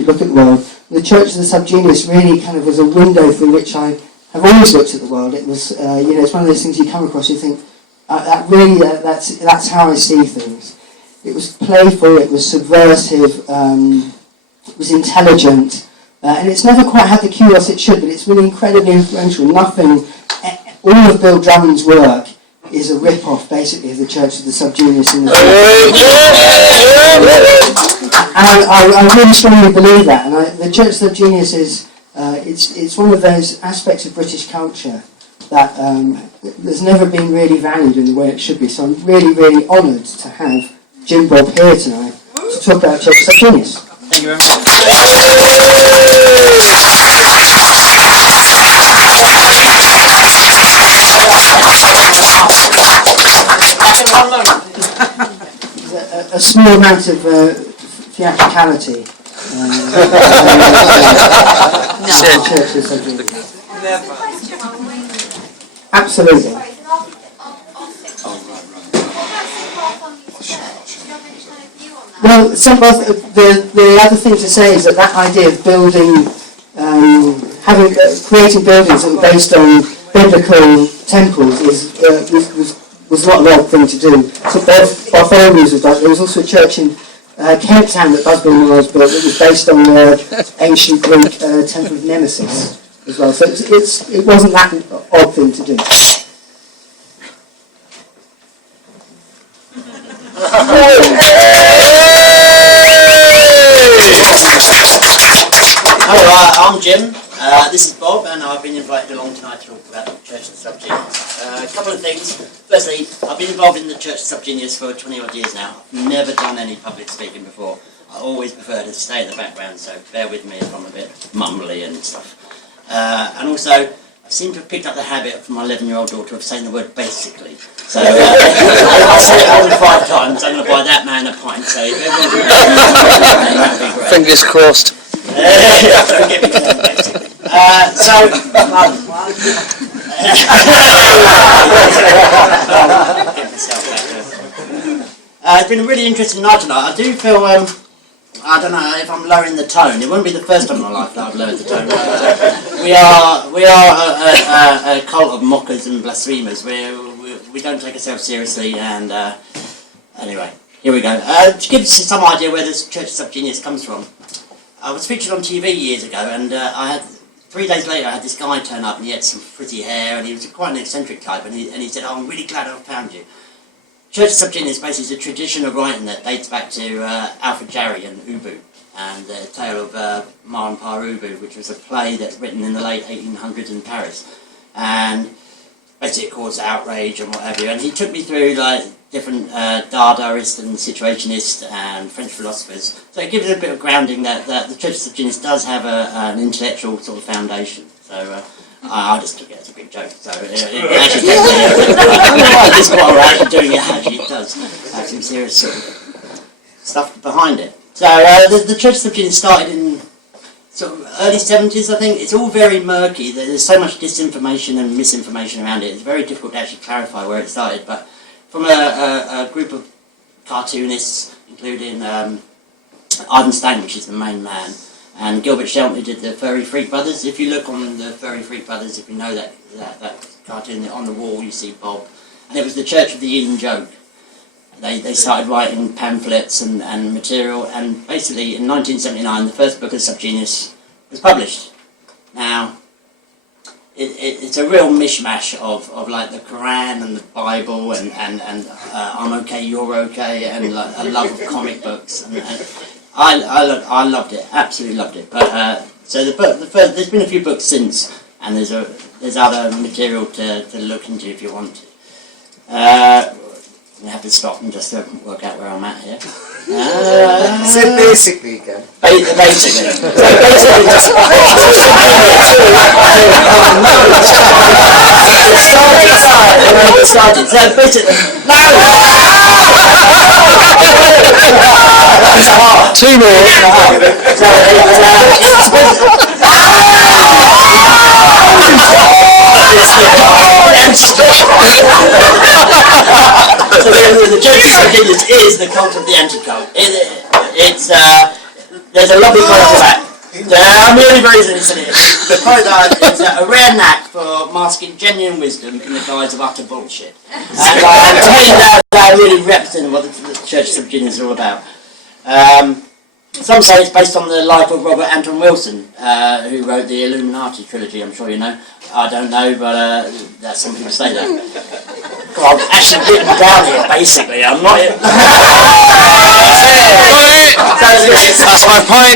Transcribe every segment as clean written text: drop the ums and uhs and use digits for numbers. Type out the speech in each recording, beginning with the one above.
look at the world. The Church of the Subgenius really kind of was a window through which I have always looked at the world. It was, it's one of those things you come across, you think, that's how I see things. It was playful, it was subversive, it was intelligent, and it's never quite had the kudos it should, but it's really incredibly influential. All of Bill Drummond's work is a rip-off, basically, of the Church of the Subgenius. And I really strongly believe that. And the Church of the Subgenius is, it's one of those aspects of British culture that has never been really valued in the way it should be. So I'm really, really honoured to have Jim Bob here tonight to talk about Church of the Subgenius. Thank you very much. A small amount of theatricality. Absolutely. Well, the other thing to say is that idea of building, creating buildings that were based on biblical temples was not a odd thing to do. So Bartholomew's was done. There was also a church in Kent Town that Wellsbourne was built that was based on the ancient Greek temple of Nemesis as well. So it wasn't that odd thing to do. Hello, I'm Jim. This is Bob, and I've been invited along tonight to talk about the Church of the Subgenius. A couple of things. Firstly, I've been involved in the Church of the Subgenius for 20 odd years now. I've never done any public speaking before. I always prefer to stay in the background, so bear with me if I'm a bit mumbly and stuff. And also, I seem to have picked up the habit from my 11-year-old daughter of saying the word basically. So I say it more than 5 times. I'm going to buy that man a pint. So if that'd be great. Fingers crossed. Forgive me for that, basically. It's been a really interesting night tonight. I do feel, I don't know if I'm lowering the tone. It won't be the first time in my life that I've lowered the tone. We are a cult of mockers and blasphemers. We don't take ourselves seriously, and anyway, here we go. To give you some idea where this Church of Subgenius comes from, I was featured on TV years ago, and 3 days later I had this guy turn up, and he had some frizzy hair, and he was quite an eccentric type, and he said, "Oh, I'm really glad I found you." Church of Subgenius basically is a tradition of writing that dates back to Alfred Jarry and Ubu, and the tale of Mar and Par Ubu, which was a play that's written in the late 1800s in Paris, and basically it caused outrage and what have you, and he took me through like different Dadaist and Situationist and French philosophers. So it gives it a bit of grounding that the Church of Subgenius does have an intellectual sort of foundation. So I just took it as a big joke. So it actually this is what we're actually doing. It actually does have some serious sort of stuff behind it. So the Church of Subgenius started in sort of early 70s, I think. It's all very murky. There's so much disinformation and misinformation around it. It's very difficult to actually clarify where it started. But from a group of cartoonists, including Ivan Stanich is the main man, and Gilbert Shelton, who did the Furry Freak Brothers. If you look on the Furry Freak Brothers, if you know that cartoon, on the wall you see Bob. And it was the Church of the Eden Joke. They started writing pamphlets and material, and basically in 1979 the first book of Subgenius was published. Now, it's a real mishmash of like the Quran and the Bible and I'm okay, you're okay, and like a love of comic books. And I loved it, absolutely loved it. But so there's been a few books since, and there's other material to look into if you want to. I have to stop and just work out where I'm at here. So basically again. Basically. So basically. Two more. So the Church of Subgenius is the cult of the anti-cult. It's There's a lovely quote to that. I'm really very sensitive. The quote is a rare knack for masking genuine wisdom in the guise of utter bullshit. And I'm telling you that really represents what the Church of St. Genius is all about. Some say it's based on the life of Robert Anton Wilson, who wrote the Illuminati trilogy, I'm sure you know. I don't know, but that's some people say that. God, I've actually written down here, basically. I'm not...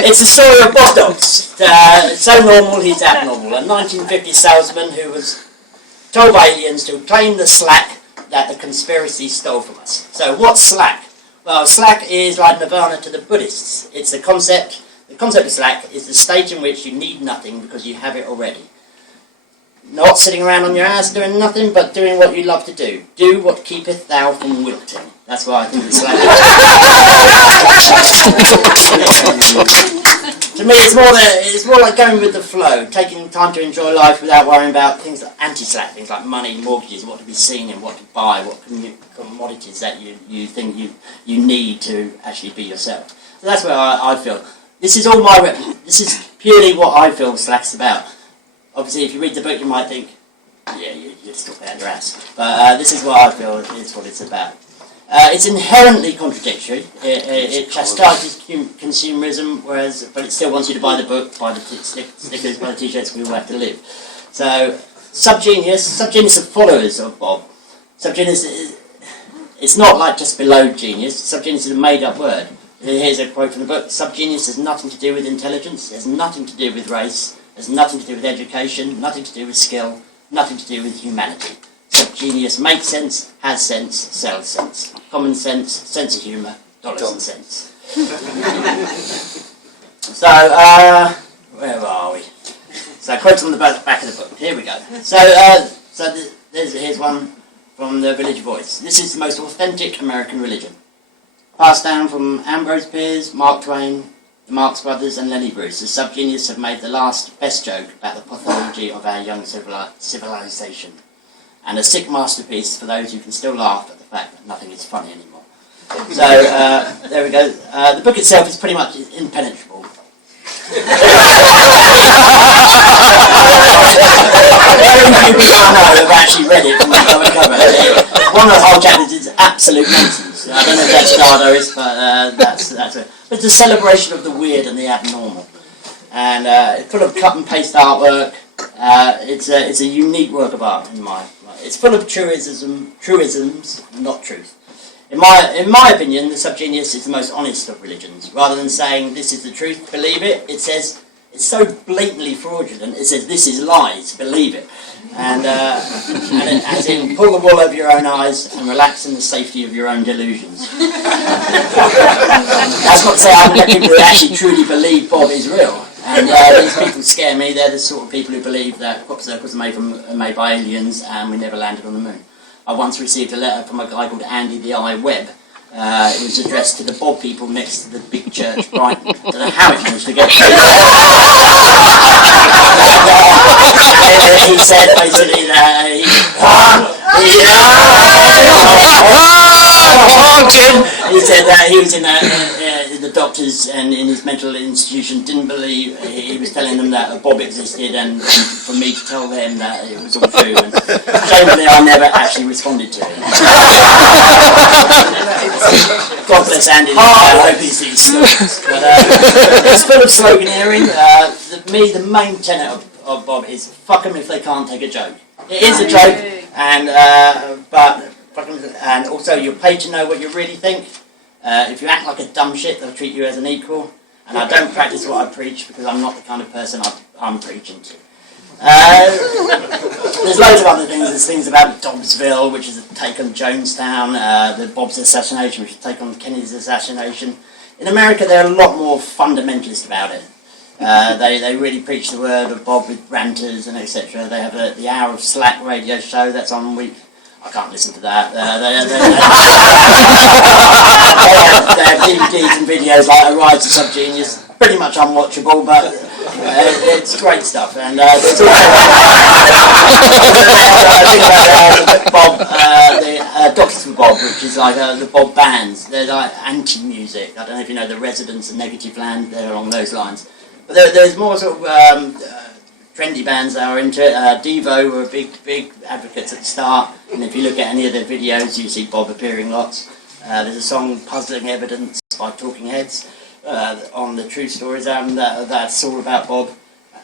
It's the story of Bob Dobbs. So normal, he's abnormal. A 1950 salesman who was told by aliens to claim the slack that the conspiracy stole from us. So what's slack? Well, slack is like nirvana to the Buddhists. It's the concept of slack is the state in which you need nothing because you have it already. Not sitting around on your ass doing nothing, but doing what you love to do. Do what keepeth thou from wilting. That's why I think it's slack. To me, it's more like going with the flow, taking time to enjoy life without worrying about things like anti-slack, things like money, mortgages, what to be seen and what to buy, what commodities that you think you need to actually be yourself. So that's where I feel. This is all this is purely what I feel slack's about. Obviously, if you read the book, you might think, yeah, you're still out your ass. But this is what I feel is what it's about. It's inherently contradictory. It chastises consumerism, but it still wants you to buy the book, buy the stickers, buy the t-shirts. We all have to live. So, subgenius are followers of Bob. Subgenius it's not like just below genius. Subgenius is a made-up word. Here's a quote from the book. Subgenius has nothing to do with intelligence. It has nothing to do with race. It has nothing to do with education. Nothing to do with skill. Nothing to do with humanity. Genius makes sense, has sense, sells sense. Common sense, sense of humour, dollars and cents. So, where are we? So, quotes on the back of the book. Here we go. So, here's one from the Village Voice. This is the most authentic American religion. Passed down from Ambrose Bierce, Mark Twain, the Marx Brothers and Lenny Bruce. The subgenius have made the last best joke about the pathology of our young civilization. And a sick masterpiece for those who can still laugh at the fact that nothing is funny anymore. So, there we go. The book itself is pretty much impenetrable. Very few people I know have actually read it from the cover to cover. One of the whole chapters is absolute nonsense. I don't know if that's Dardoist, but that's it. But it's a celebration of the weird and the abnormal. And it's full of cut and paste artwork. It's a unique work of art in my. It's full of truisms, not truth. In my opinion, the subgenius is the most honest of religions. Rather than saying this is the truth, believe it, it says it's so blatantly fraudulent. It says this is lies, believe it, and as in pull the wool over your own eyes and relax in the safety of your own delusions. That's not to say I haven't met people who actually truly believe Bob is real. And these people scare me. They're the sort of people who believe that crop circles are made by aliens and we never landed on the moon. I once received a letter from a guy called Andy the Eye Webb. It was addressed to the Bob people next to the big church, Brighton. I don't know how it managed to get through. He said basically that he said that he was in the doctors and in his mental institution didn't believe. He was telling them that a Bob existed, and for me to tell them that it was all true. And shamefully, I never actually responded to it. God bless Andy. I hope he sees stories. But it's full of sloganeering. The main tenet of Bob is fuck them if they can't take a joke. It is a joke, and also you're paid to know what you really think. If you act like a dumb shit, they'll treat you as an equal. And I don't practice what I preach because I'm not the kind of person I'm preaching to. There's loads of other things. There's things about Dobbsville, which is a take on Jonestown, the Bob's assassination, which is a take on Kennedy's assassination. In America, they're a lot more fundamentalist about it. They really preach the word of Bob with ranters and etc. They have the Hour of Slack radio show that's on week. I can't listen to that. They have DVDs and videos like A Rise to Subgenius, pretty much unwatchable, but It's great stuff, and there's also Bob, the Doctors for Bob, which is like the Bob bands. They're like anti-music. I don't know if you know the Residents and Negative Land. They're along those lines. But there's more sort of trendy bands that are into it. Devo were big advocates at the start, and if you look at any of their videos, you see Bob appearing lots. There's a song, Puzzling Evidence, by Talking Heads, on the True Stories album, that's all about Bob.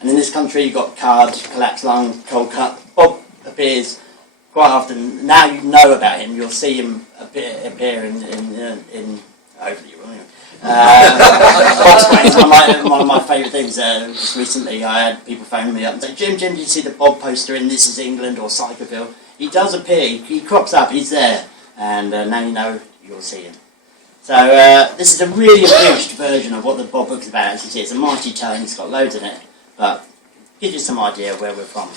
And in this country, you've got Card, Collapsed Lung, Cold Cut. Bob appears quite often. Now you know about him, you'll see him appear in hopefully you will. Bob's one of my favourite things. Just recently, I had people phone me up and say, Jim, did you see the Bob poster in This Is England or Psychoville? He does appear, he crops up, he's there, and now you know you'll see him. So this is a really abridged version of what the Bob book's about. As you see, it's a mighty tome, it's got loads in it, but gives you some idea where we're from.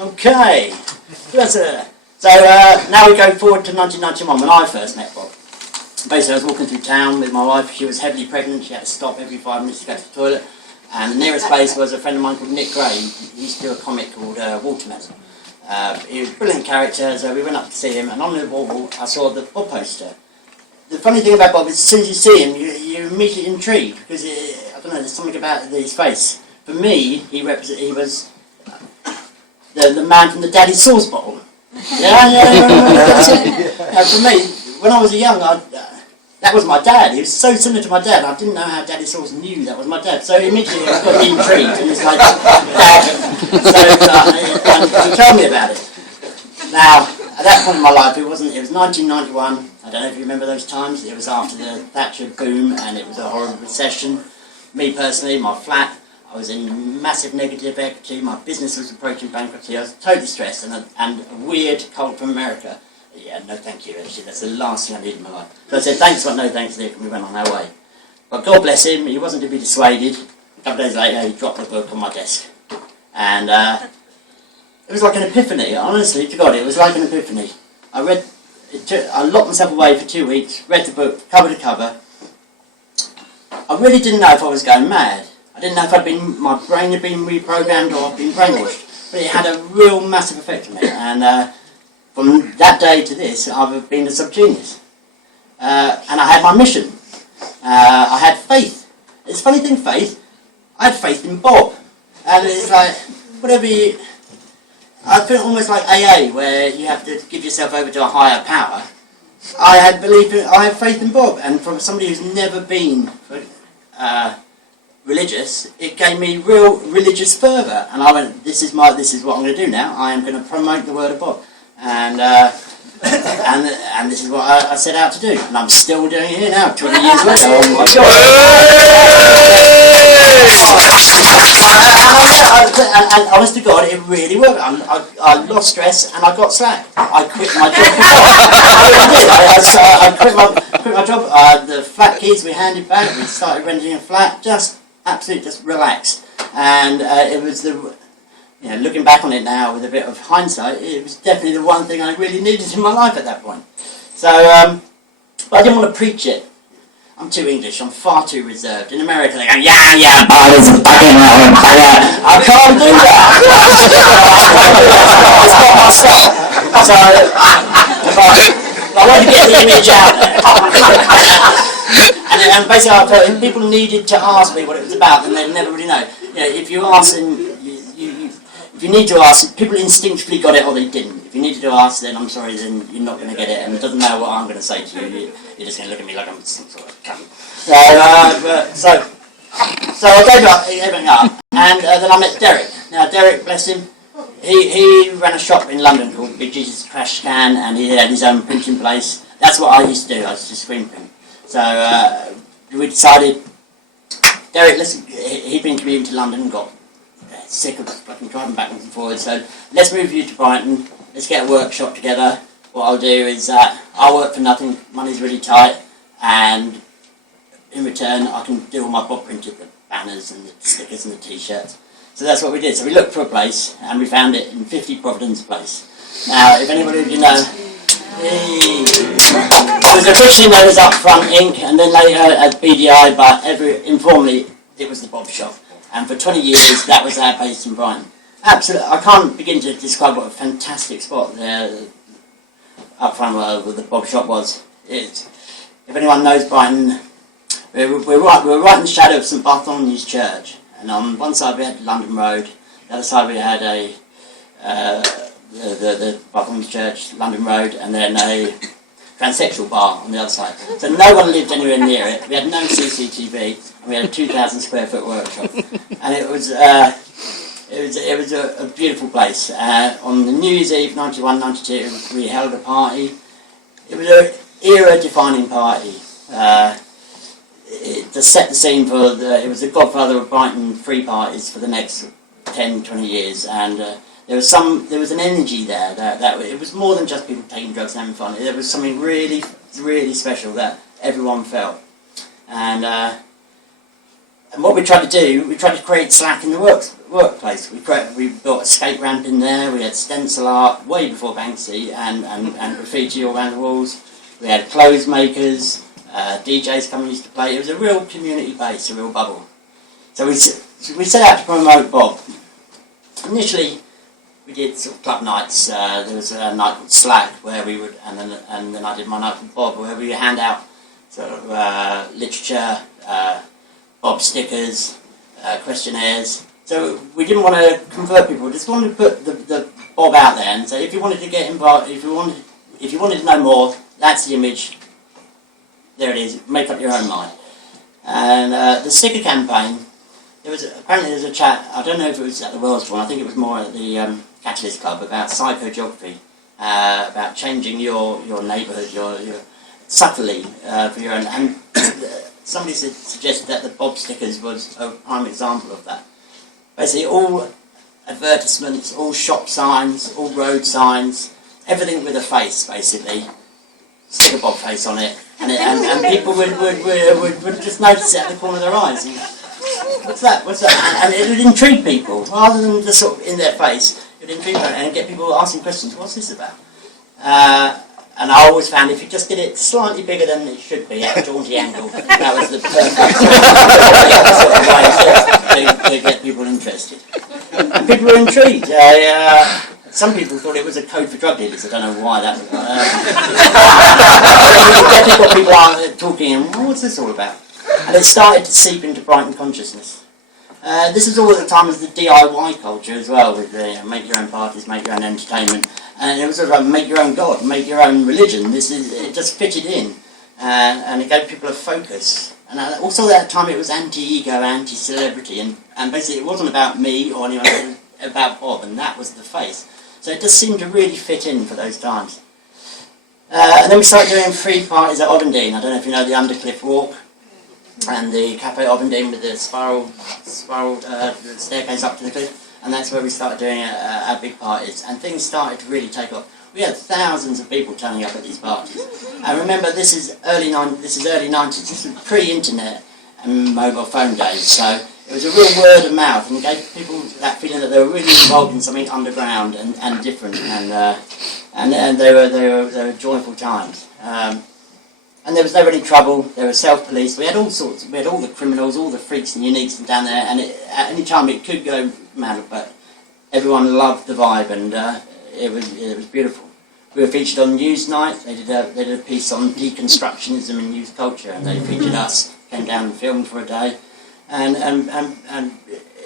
Okay, so now we go forward to 1991 when I first met Bob. Basically, I was walking through town with my wife. She was heavily pregnant. She had to stop every 5 minutes to go to the toilet. And the nearest place was a friend of mine called Nick Gray. He used to do a comic called Watermelon. He was a brilliant character, so we went up to see him. And on the wall, I saw the Bob poster. The funny thing about Bob is as soon as you see him, you're immediately intrigued. Because, I don't know, there's something about his face. For me, he was the man from the Daddy Sauce bottle. Yeah. For me, when I was young, that was my dad. He was so similar to my dad. I didn't know how Daddy Sauce knew that was my dad. So immediately I got intrigued, and it's like, Dad. So he told me about it. Now, at that point in my life, it was 1991. I don't know if you remember those times. It was after the Thatcher boom, and it was a horrible recession. Me personally, my flat, I was in massive negative equity. My business was approaching bankruptcy. I was totally stressed, and a weird cult from America. Yeah, no thank you, actually. That's the last thing I need in my life. So I said, thanks, but no thanks, Nick, and we went on our way. But God bless him, he wasn't to be dissuaded. A couple of days later, he dropped the book on my desk. And it was like an epiphany, honestly, to God, it was like an epiphany. I locked myself away for 2 weeks, read the book, cover to cover. I really didn't know if I was going mad. I didn't know if my brain had been reprogrammed or I'd been brainwashed. But it had a real massive effect on me. And from that day to this, I've been a subgenius. And I had my mission. I had faith. It's a funny thing, faith. I had faith in Bob. And it's like, I feel almost like AA, where you have to give yourself over to a higher power. I had faith in Bob. And from somebody who's never been religious, it gave me real religious fervour. And I went, this is what I'm going to do now. I am going to promote the word of Bob. And this is what I set out to do, and I'm still doing it here now, 20 years later. Oh my God! And honest to God, it really worked. I lost stress and I got slack. I quit my job. I quit my job. The flat keys we handed back. We started renting a flat. Just relaxed. And it was looking back on it now with a bit of hindsight, it was definitely the one thing I really needed in my life at that point. So, but I didn't want to preach it. I'm too English, I'm far too reserved. In America they go, yeah, boys, I can't do that. It's not my style. So, I wanted to get the image out there. And basically I felt if people needed to ask me what it was about, then they'd never really know. If you ask them, if you need to ask, people instinctively got it or they didn't. If you needed to ask, then I'm sorry, then you're not going to get it, and it doesn't matter what I'm going to say to you. You're just going to look at me like I'm some sort of cunt. So I gave everything up, and then I met Derek. Now Derek, bless him, he ran a shop in London called Big Jesus Crash Can, and he had his own printing place. That's what I used to do. I used to screen print. So we decided, Derek, he'd been commuting to London and got sick of fucking driving backwards and forwards, so let's move you to Brighton, let's get a workshop together. What I'll do is I'll work for nothing, money's really tight, and in return I can do all my Bob printed, the banners and the stickers and the t-shirts. So that's what we did. So we looked for a place and we found it in 50 Providence Place. Now if anybody of you know, it was originally known as Up Front Inc. and then later as BDI, but informally it was the Bob shop. And for 20 years, that was our base in Brighton. Absolutely, I can't begin to describe what a fantastic spot there up front where the Bob shop was. If anyone knows Brighton, we were right in the shadow of St Bartholomew's Church, and on one side we had London Road, the other side we had the Bartholomew's Church, London Road, and then a transsexual bar on the other side. So no one lived anywhere near it. We had no CCTV, and we had a 2,000 square foot workshop, and it was a beautiful place. On the New Year's Eve, 91, 92, we held a party. It was an era-defining party. To set the scene for it was the godfather of Brighton free parties for the next 10, 20 years, and there was an energy there that it was more than just people taking drugs and having fun. There was something really, really special that everyone felt, and what we tried to do, we tried to create slack in the workplace. We built a skate ramp in there. We had stencil art way before Banksy and graffiti all around the walls. We had clothes makers. DJs come and used to play. It was a real community base, a real bubble. So we set out to promote Bob. Initially, we did sort of club nights. There was a night called Slack where we would, and then I did my night called Bob, where we would hand out sort of literature, Bob stickers, questionnaires. So we didn't want to convert people. We just wanted to put the Bob out there and say, if you wanted to get involved, if you wanted to know more, that's the image. There it is. Make up your own mind. And the sticker campaign. Apparently there was a chat. I don't know if it was at the Wellsbourne. I think it was more at the Catalyst Club about psychogeography, about changing your neighbourhood, your subtly for your own. And somebody suggested that the Bob stickers was a prime example of that. Basically, all advertisements, all shop signs, all road signs, everything with a face, basically. Stick a Bob face on it, and people would just notice it at the corner of their eyes. And, what's that? And it would intrigue people, rather than just sort of in their face. It would intrigue them and get people asking questions. What's this about? And I always found if you just did it slightly bigger than it should be, at a jaunty angle, that was the perfect way to get people interested. And people were intrigued. Some people thought it was a code for drug dealers. I don't know why that was. People are talking, and what's this all about? And it started to seep into Brighton consciousness. This is all at the time of the DIY culture as well, with make your own parties, make your own entertainment, and it was sort of like make your own God, make your own religion. It just fitted in, and it gave people a focus. And also at that time it was anti-ego, anti-celebrity, and basically it wasn't about me or anyone, it was about Bob, and that was the face. So it just seemed to really fit in for those times. And then we started doing free parties at Ovendene. I don't know if you know the Undercliff Walk and the Cafe Ovendene with the spiral staircase up to the cliff, and that's where we started doing our big parties. And things started to really take off. We had thousands of people turning up at these parties. And remember, this is early 90s. This was pre-internet and mobile phone days. So it was a real word of mouth, and gave people that feeling that they were really involved in something underground and different, and they were joyful times. And there was never any trouble. There was self-police. We had all sorts. We had all the criminals, all the freaks and uniques down there, and at any time it could go mad. But everyone loved the vibe, and it was beautiful. We were featured on Newsnight. They did a piece on deconstructionism in youth culture, and they featured us. Came down and filmed for a day. And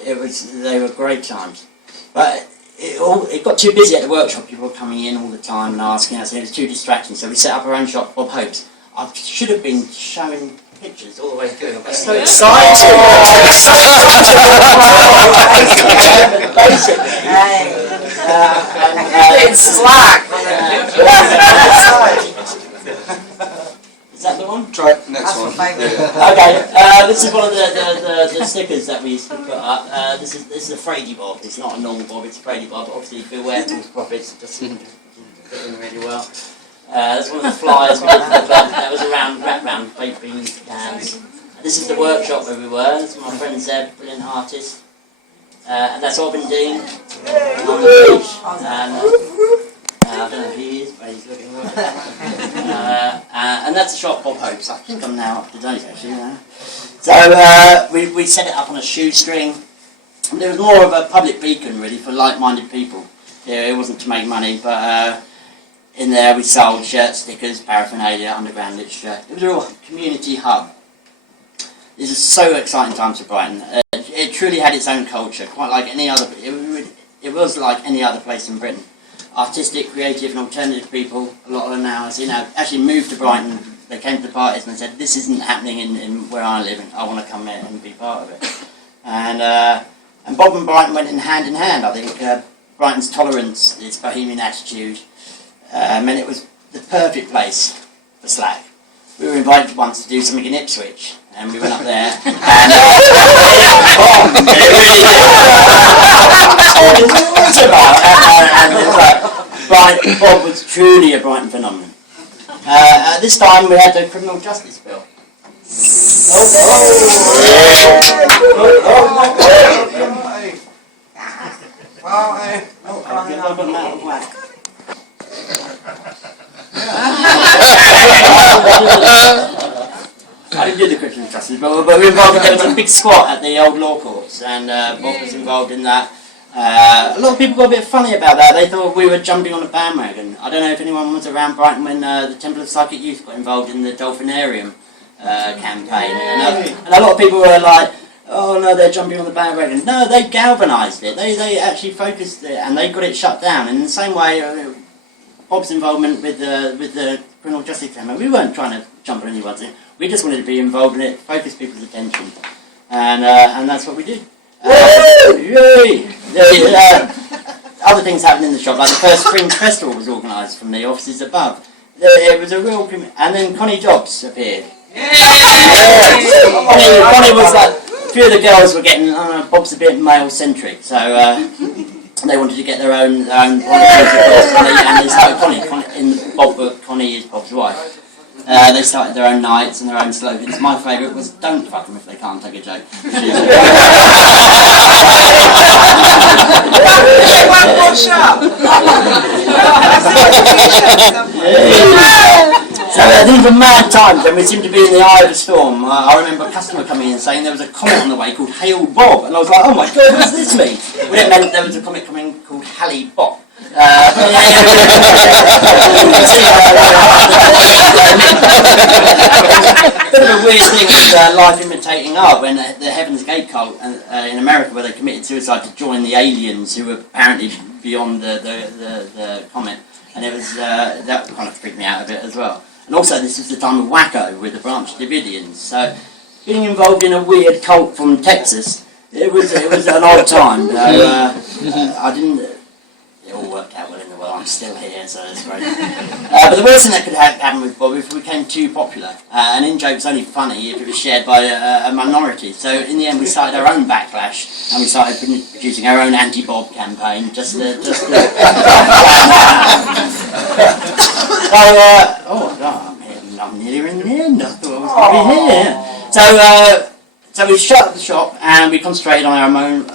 they were great times, but it got too busy at the workshop. People were coming in all the time and asking us, and it was too distracting. So we set up our own shop, Bob Hope's. I should have been showing pictures all the way through. I was so excited. It's slack. Is that the one? Try next one. Okay, this is one of the stickers that we used to put up. This is a Frady Bob. It's not a normal Bob, it's a Frady Bob. Obviously, beware false prophets. It just seemed to fit in really well. That's one of the flyers we did for the club. That was wrapped around baked beans cans. This is the workshop where we were. This is my friend Zeb, brilliant artist. And that's Ovendene on the beach. I don't know who he is, but he's looking right at and that's the shop Bob Hope's. I think I'm now up to date actually now. So we set it up on a shoestring. And it was more of a public beacon, really, for like-minded people. Yeah, it wasn't to make money, but in there we sold shirts, stickers, paraphernalia, underground literature. It was a real community hub. This is so exciting times for Brighton. It truly had its own culture, quite like any other. It was like any other place in Britain. Artistic, creative, and alternative people. A lot of them now, actually moved to Brighton. They came to the parties and said, "This isn't happening in where I live, and I want to come here and be part of it." And Bob and Brighton went in hand. I think Brighton's tolerance, its bohemian attitude, meant it was the perfect place for slack. We were invited once to do something in Ipswich, and we went up there, and Bob was truly a Brighton phenomenon. At this time, we had the criminal justice bill. I didn't do the criminal justice bill, but we were involved. There was a big squat at the old law courts, and Bob was involved in that. A lot of people got a bit funny about that. They thought we were jumping on a bandwagon. I don't know if anyone was around Brighton when the Temple of Psychic Youth got involved in the Dolphinarium campaign. And a lot of people were like, "Oh no, they're jumping on the bandwagon." No, they galvanised it. They actually focused it, and they got it shut down. And in the same way, Bob's involvement with the criminal justice campaign, we weren't trying to jump on anyone's thing. We just wanted to be involved in it, focus people's attention, and that's what we did. Other things happened in the shop, like the first Spring Festival was organised from the offices above. It was a real... And then Connie Dobbs appeared. Connie was like... A few of the girls were getting... Bob's a bit male-centric, so they wanted to get their own point of view, and they started Connie. In the Bob book, Connie is Bob's wife. They started their own nights and their own slogans. My favourite was, "Don't fuck them if they can't take a joke." So these were mad times, and we seemed to be in the eye of the storm. I remember a customer coming in and saying there was a comic on the way called Hail Bob, and I was like, "Oh my god, what does this mean?" Well, it meant there was a comic coming called Halley Bob. Bit of a weird thing with life imitating art, when the Heaven's Gate cult in America, where they committed suicide to join the aliens who were apparently beyond the comet, and it was that kind of freaked me out a bit as well. And also, this was the time of Wacko with the Branch Davidians, so being involved in a weird cult from Texas, it was an odd time. I didn't. It all worked out well in the world. I'm still here, so it's great. But the worst thing that could happen with Bob if we became too popular. An in-joke's only funny if it was shared by a minority. So in the end, we started our own backlash, and we started producing our own anti-Bob campaign. I'm nearly in the end. I thought I was going to be here. So we shut the shop and we concentrated on our own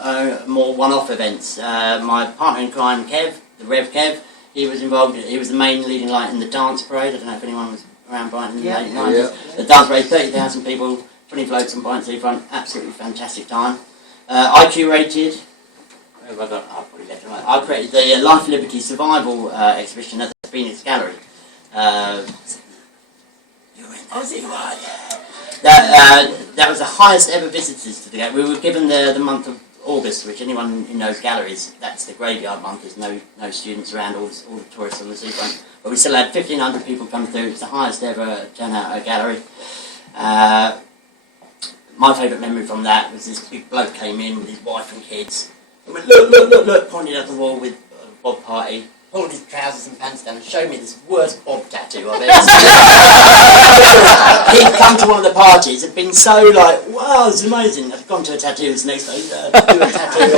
more one-off events. My partner in crime, Kev, the Rev Kev, he was involved. He was the main leading light in the dance parade. I don't know if anyone was around Brighton in the late 90s. Yeah. The dance parade, 30,000 people, 20 floats on Brighton Seafront. Absolutely fantastic time. I curated. I created the Life and Liberty Survival exhibition at the Phoenix Gallery. That was the highest ever visitors to the gallery. We were given the month of August, which anyone who knows galleries, that's the graveyard month. There's no students around, all the tourists on the seafront. But we still had 1,500 people come through. It's the highest ever turnout at a gallery. My favourite memory from that was this big bloke came in with his wife and kids. And went, look, pointed at the wall with Bob Party. Pulled his trousers and pants down and showed me this worst Bob tattoo I've ever seen. He'd come to one of the parties, had been so like, wow, it's amazing. I'd gone to a tattooist next day, do a tattoo.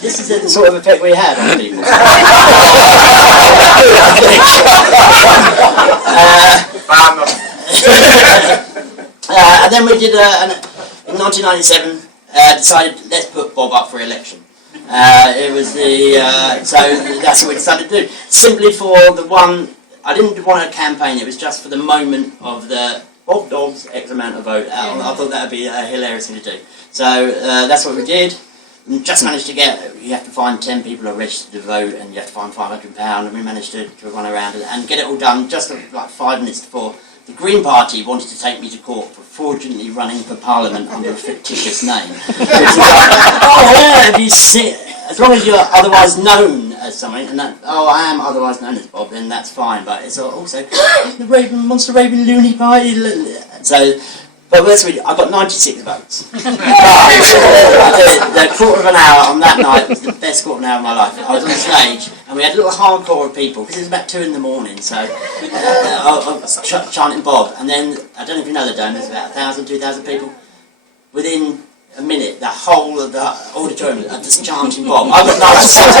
This is the sort of effect we had on people. And then we did, in 1997, decided let's put Bob up for election. It was so that's what we decided to do. Simply for the one, I didn't want a campaign, it was just for the moment of the Bob Dobbs, X amount of vote. I thought that would be a hilarious thing to do. So that's what we did. And just managed to get, you have to find 10 people who are registered to vote, and you have to find £500, and we managed to run around and get it all done just like 5 minutes before. The Green Party wanted to take me to court for fraudulently running for Parliament under a fictitious name. Oh yeah, if you sit, as long as you're otherwise known as something, and that, oh, I am otherwise known as Bob, then that's fine. But it's also the Monster Raven Looney Party. So, but that's really, I got 96 votes. But the quarter of an hour on that night was the best quarter of an hour of my life. I was on stage, and we had a little hardcore of people, because it was about 2 in the morning, so I was chanting Bob, and then, I don't know if you know the Dome, there's about 1,000, 2,000 people. Within a minute, the whole of the auditorium are just chanting Bob. I got 96.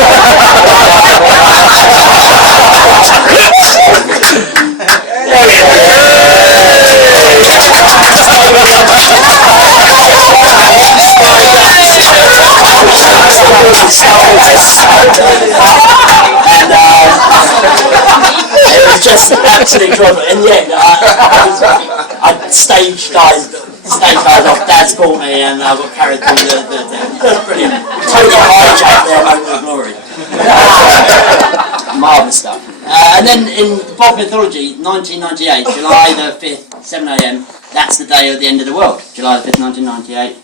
It was just absolutely dreadful. In the end, I stage guys off. Dad's called me, and I got carried through the thing. It was brilliant. Totally hijacked their moment of glory. Marvellous stuff. And then in Bob mythology, 1998, July the 5th, 7 AM, that's the day of the end of the world. July the 5th, 1998.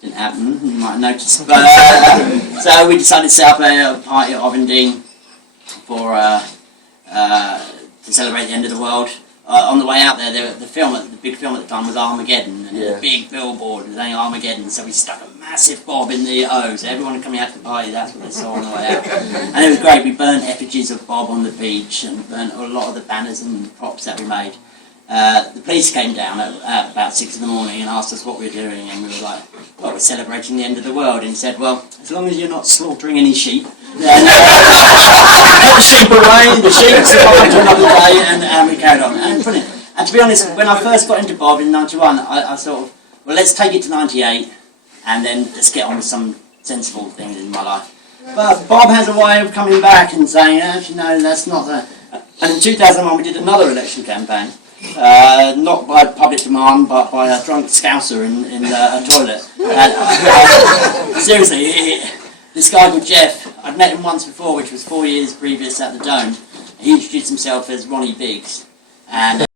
Didn't happen, you might have noticed. But, so we decided to set up a party at Ovendene for to celebrate the end of the world. On the way out there, the big film at the time was Armageddon, and the big billboard was saying Armageddon, so we stuck a massive Bob in the O, so everyone coming out to the party, that's what they saw on the way out. And it was great. We burnt effigies of Bob on the beach, and burnt a lot of the banners and props that we made. The police came down at about 6 in the morning and asked us what we were doing, and we were like, well, we're celebrating the end of the world. And he said, well, as long as you're not slaughtering any sheep, then put the sheep away, the sheep survived to another day, and we carried on. And brilliant. And to be honest, when I first got into Bob in 91, I thought, well, let's take it to 98, and then just get on with some sensible things in my life. But Bob has a way of coming back and saying, actually, no, that's not that. And in 2001, we did another election campaign. Not by public demand, but by a drunk scouser in a toilet. Seriously, this guy called Jeff, I'd met him once before, which was 4 years previous at the Dome. He introduced himself as Ronnie Biggs, and